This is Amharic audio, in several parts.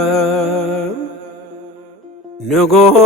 የዘላለም ንጉሥ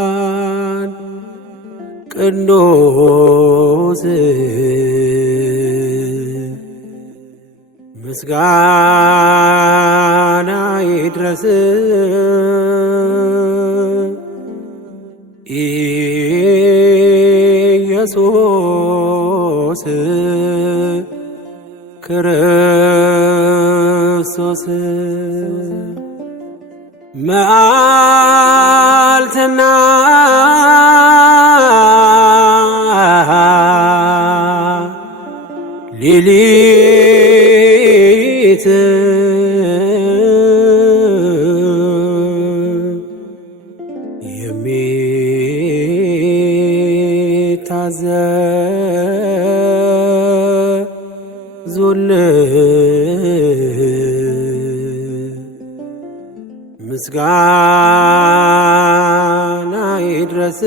የቅዱሳን ቅዱስ ምስጋና ይድረስ ኢየሱስ ክርስቶስ መዓልትና ሌሊት የሚታዘዙልህ ምስጋና ይድረስ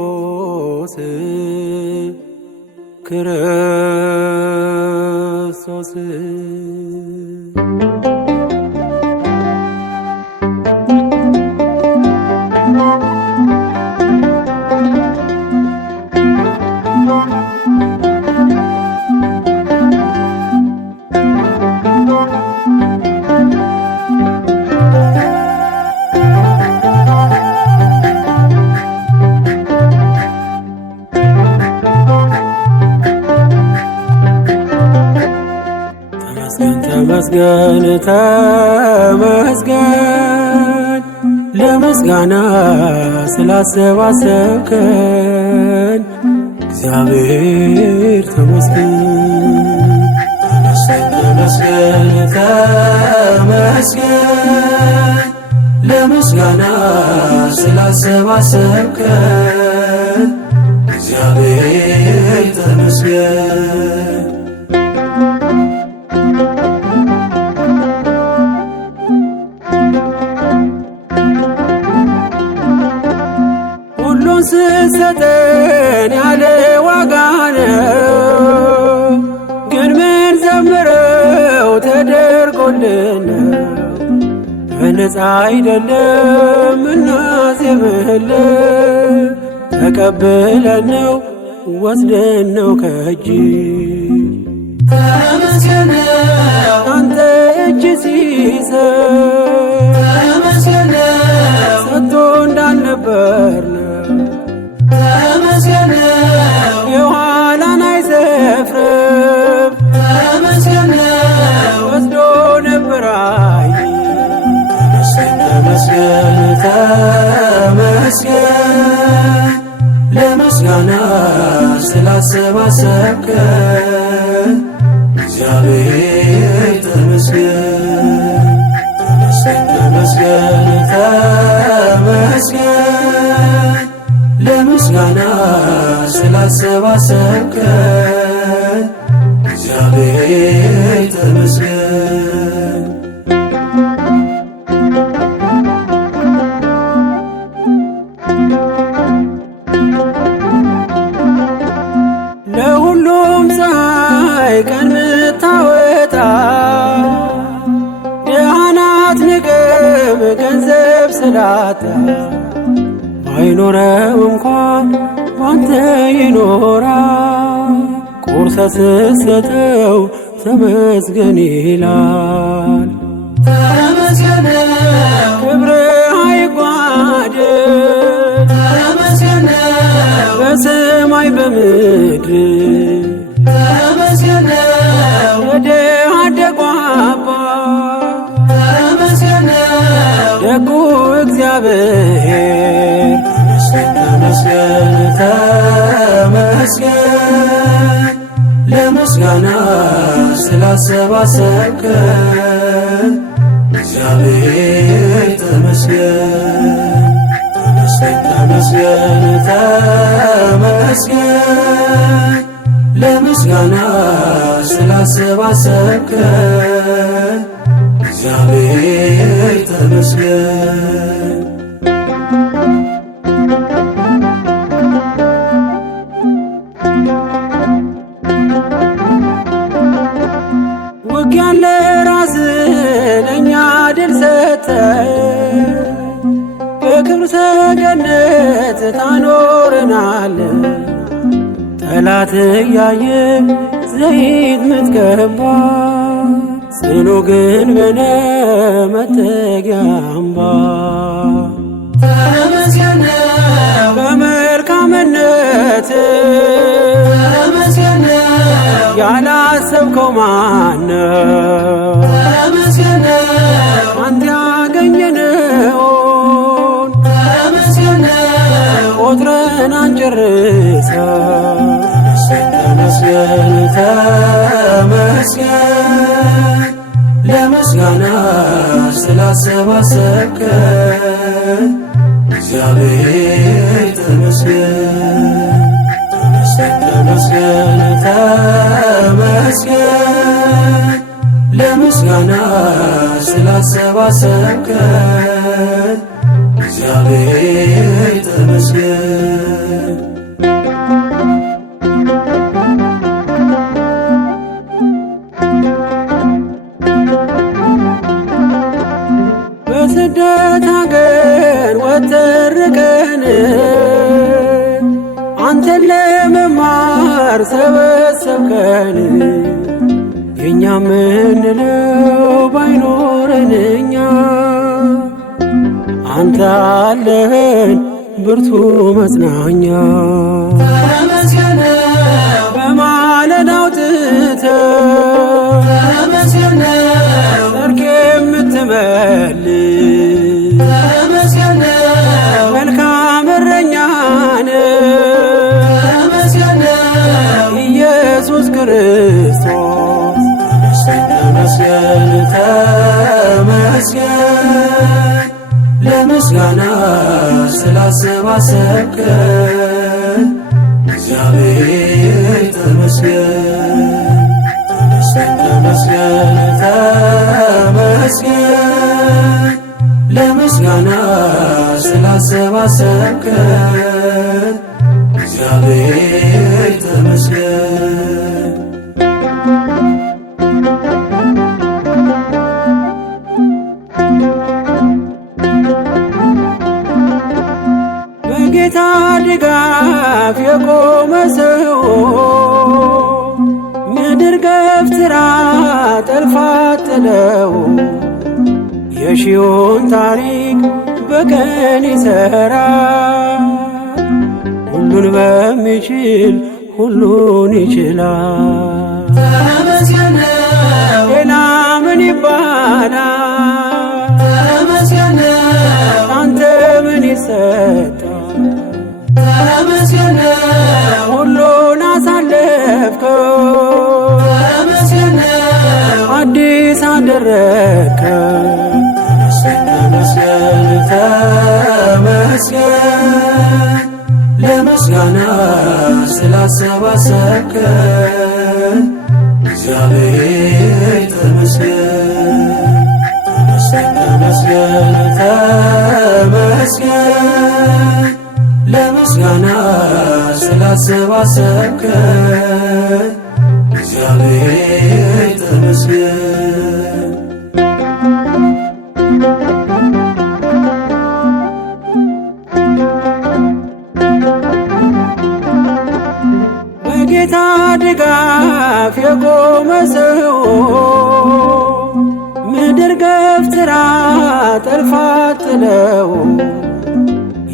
ኢየሱስ ክርስቶስ ተመስገን ተመስገን ለምስጋና ስላሰባሰብከን እግዚአብሔር ተመስገን። ተመስገን ተመስገን ለምስጋና ስላሰባሰብከን እግዚአብሔር ተመስገን። ሁሉን ስትሰጠን ያለ ዋጋ ነው፣ ግን ምን ዘምረው ተደርጎልን በነፃ አይደለም እናዜምልህ። ተቀብለን ነው ወስደን ነው ከእጅ ተመስገን አንተ እጅ ሲሰጥ ተመስገን ሰጥቶ እንዳልነበር ተመስገን የኋላን አይሰፍርም ተመስገን ወስዶ ነበር አይ ተመስገን ተመስገን ለምስጋና ስላሰባሰብከን እግዚአብሔር ተመስገን። ተመስገን ተመስገን ለምስጋና ስላሰባሰብከን እግዚአብሔር ተመስገን። ለሁሉም ፀሐይ ቀን ምታወጣ ድሃን አትንቅም ገንዘብ ስላጣ ባይኖረው እንኳን ባንተ ይኖራል። ቁርሰህ ስትሰጠው ተመስገን ይላል። ተመስገን ክብርህ አይጓደል ተመስገን በሰማይ በምድር ተመስገን የድሃ አደጉ አባት ተመስገን ደጉ እግዚአብሔር ተመስገን ተመስገን ለምስጋና ስላሰባሰብከን እግዚአብሔር ተመስገን። ተመስገን ተመስገን ለምስጋና ስላሰባሰብከን እግዚአብሔር ተመስገን። ውጊያን ለራስህ ለእኛ ድል ሰጠህ፣ በክብር ሰገነት ታኖረናለህ። ጠላት እያየ ዘይት ምትቀባ ጽኑ ግንብ ነህ መጠጊያ አምባ። ተመስገን በመልካምነት ተመስገን ያላሰብከው ማነው? ተመስገን አንተ ያገኘነውን ተመስገን ቆጥረን አንጨርሰው። ተመስገን ተመስገን ለምስጋና ስላሰባሰብከን እግዚአብሔር ተመስገን። ተመስገን ተመስገን ለምስጋና ስላሰባሰብከን እግዚአብሔር ተመስገን። በስደት አገር ወተርከን አንተን ለመማር ሰበሰብከን። የእኛ ምንለው ባይኖረን እኛ አንተ አለህን ብርቱ መጽናኛ። ተመስገን በማለዳ አውጥተህ ተመስገን ሰርክ የምትመልስ ተመስገን መልካም እረኛ ነህ ተመስገን ኢየሱስ ክርስቶስ። ተመስገን ተመስገን ለምስጋና ስላሰባሰብከን እግዚአብሔር ተመስገን። ተመስገን ተመስገን ለምስጋና ስላሰባሰብከን እግዚአብሔር ተመስገን። በጌታ ድጋፍ የቆመ ሰው ምድር ገፍትራ ጠልፋ ጥለው የሺውን ታሪክ በቀን ይሠራል። ሁሉን በሚችል ሁሉን ይችላል። ተመስገን ሌላ ምን ይባላል? ተመስገን አንተ ምን ይሰጣል? ተመስገን ሁሉን አሳለፍከው ተመስገን አዲስ አደረግከው። ተመስገን ተመስገን ለምስጋና ስላሰባሰብከን እግዚአብሔር ተመስገን። ተመስገን ተመስገን ለምስጋና ስላሰባሰብከን እግዚአብሔር ተመስገን። በጌታ ድጋፍ የቆመ ሰው ምድር ገፍትራ ጠልፋ ጥለው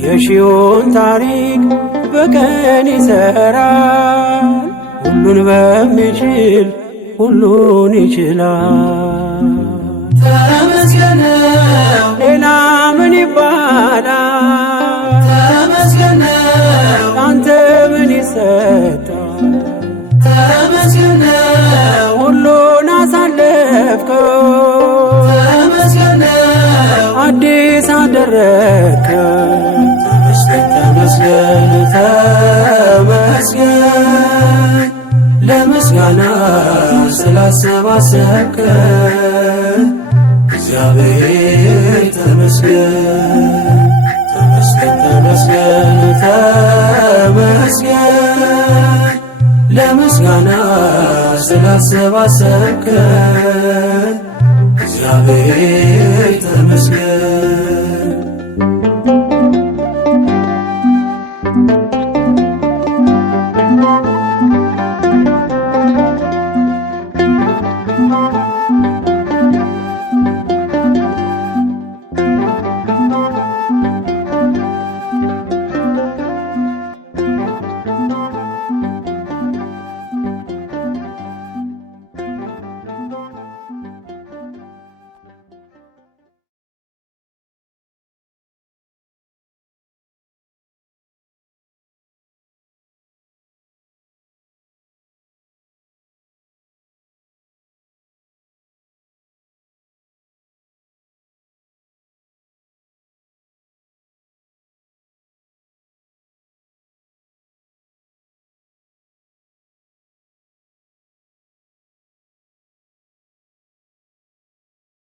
የሺውን ታሪክ በቀን ይሠራል። ሁሉን በሚችል ሁሉን ይችላል። ተመስገን ሌላ ምን ይባላል? ተመስገን አንተ ምን ይሰጣል? ተመስገን ሁሉን አሳለፍከው ተመስገን አዲስ አደረግከው። ለምስጋና ስላሰባሰብከን እግዚአብሔር ተመስገን። ተመስገን ተመስገን ተመስገን ለምስጋና ስላሰባሰብከን እግዚአብሔር